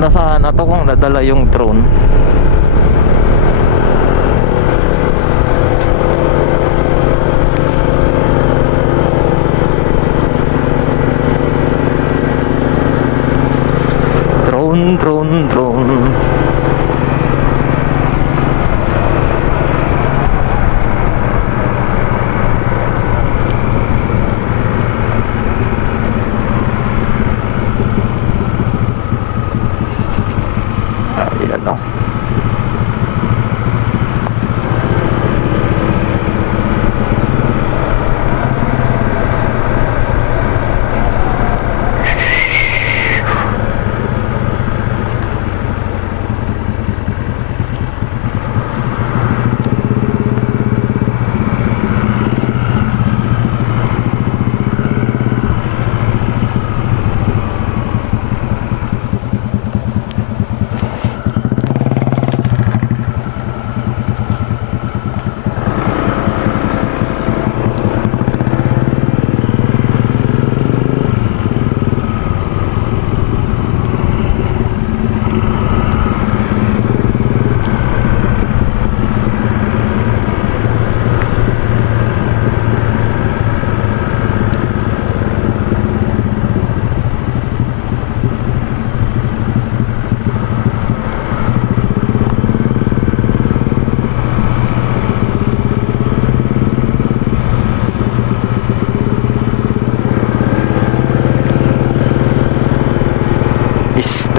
Maganda sana to kung nadala yung. Drone, drone, drone. Ayan o.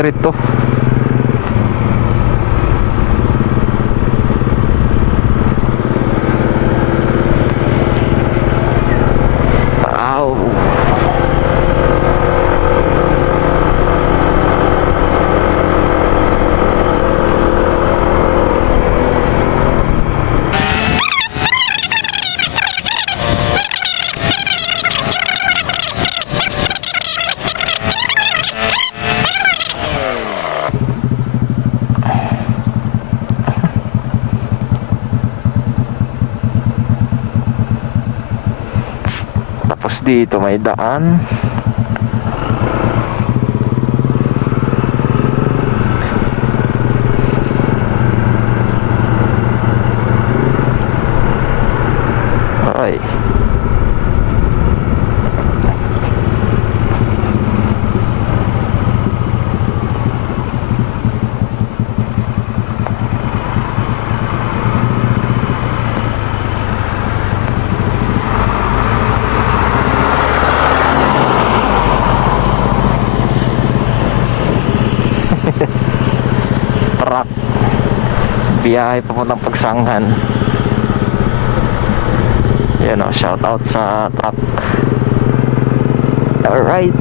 Street to. Wow. Tapos dito may daan. Ay. Truck biyahe papuntang pagsanghan. Yan o shout out sa truck. Alright.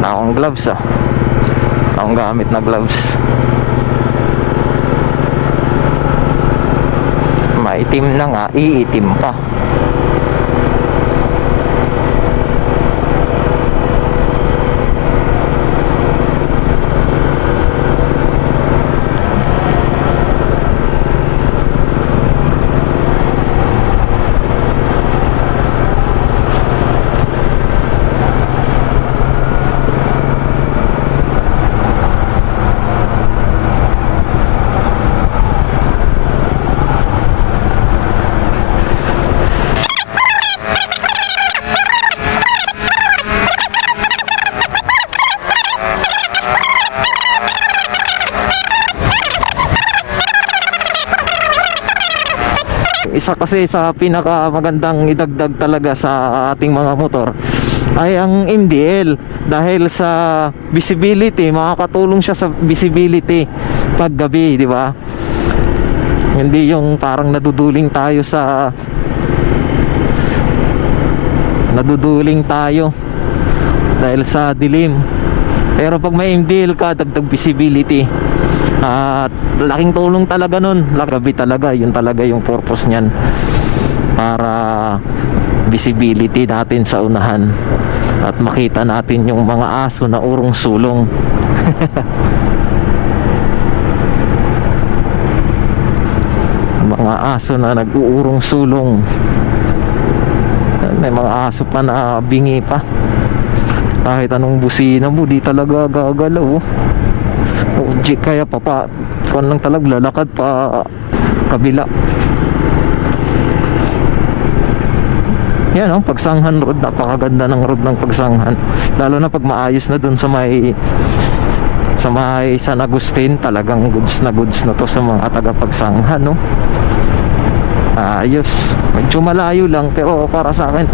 Na akong gloves ah. Akong gamit na gloves. Maitim na nga iitim pa isa kasi sa pinaka magandang idagdag talaga sa ating mga motor ay ang MDL dahil sa visibility makakatulong siya sa visibility pag gabi di ba? Hindi yung parang naduduling tayo sa naduduling tayo dahil sa dilim. Pero pag may MDL ka dagdag visibility at laking tulong talaga nun. Lagabi talaga yun talaga yung purpose niyan. Para visibility natin sa unahan. At makita natin yung mga aso na urong sulong. Mga aso na nag-uurong sulong. May mga aso pa na bingi pa. Kahit anong busina mo di talaga gagalaw. oh. Di- kaya pa pa kuan lang talaga lalakad pa kabila. Yan oh pagsanghan road. Napakaganda ng road ng pagsanghan. Lalo na pag maayos na dun sa may sa may San Agustin talagang goods na goods na to sa mga taga pagsanghan no? Ayos. Medyo malayo lang pero para sa akin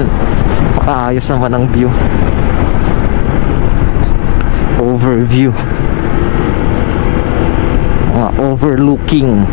makaayos naman ang view. Overview mga overlooking